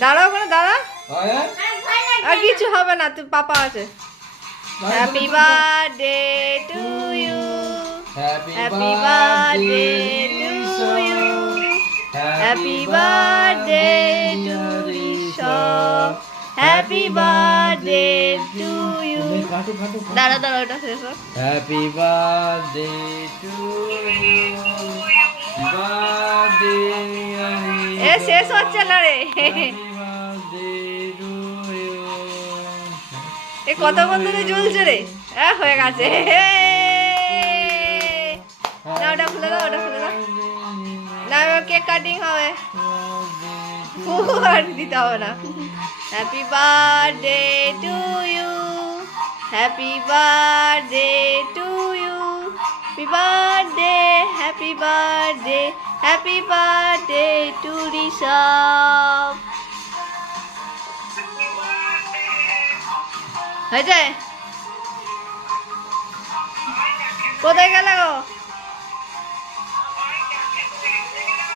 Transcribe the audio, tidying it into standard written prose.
দাঁড়াও ওখানে দাঁড়া। আর কিছু হবে না, তুই পাপা আছে। Happy birthday to you, happy birthday to you, happy birthday to Rishabh, happy birthday to you. দাঁড়া দাঁড়া, ওটা শেষ হোক। Happy birthday to you, birthday এ শেষ হচ্ছে না রে। এ কতক্ষণ ধরে জ্বলছে রে। হয়ে গেছে। না ওটা খুলে দাও, ওটা খুলে দাও। না কেক কাটিং হবে, আর দিতে হবে না। Happy birthday to you, happy birthday to you, happy birthday, happy birthday, happy birthday to Rishabh. হয়েছে? কোথায় গেলে গো?